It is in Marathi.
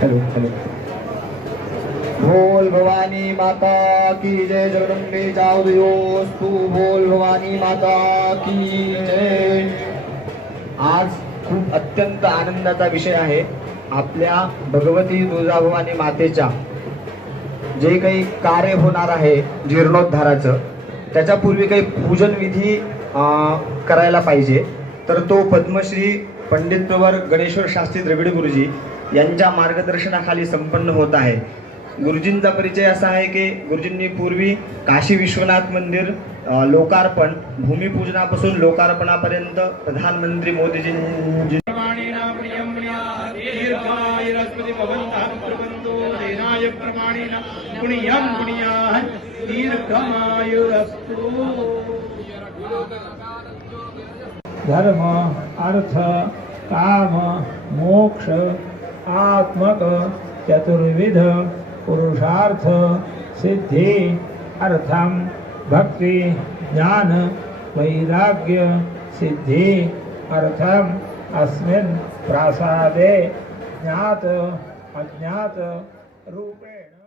हॅलो हॅलो बोल भवानी माता की जय जगदंबे तू बोल भवानी माता की जय। आज खूप अत्यंत आनंदाचा विषय आहे आपल्या भगवती तुळजाभवानी मातेच्या. जे काही कार्य होणार आहे जीर्णोद्धाराचं त्याच्यापूर्वी काही पूजन विधी करायला पाहिजे. तर तो पद्मश्री पंडित प्रवर गणेश्वर शास्त्री द्रविड गुरुजी यांच्या मार्गदर्शनाखाली संपन्न होत आहे. गुरुजींचा परिचय असा आहे की गुरुजींनी पूर्वी काशी विश्वनाथ मंदिर लोकार्पण भूमिपूजनापासून लोकार्पणापर्यंत प्रधानमंत्री मोदीजींजी ધર્મ અર્થ કામ મોક્ષ આત્મક ચતુર્વિધ પુરુષાર્થ સિદ્ધિ અર્થમ ભક્તિ જ્ઞાન વૈરાગ્ય સિદ્ધિ અર્થમ અસ્મિન પ્રાસાદે જ્ઞાત અજ્ઞાત રૂપેણ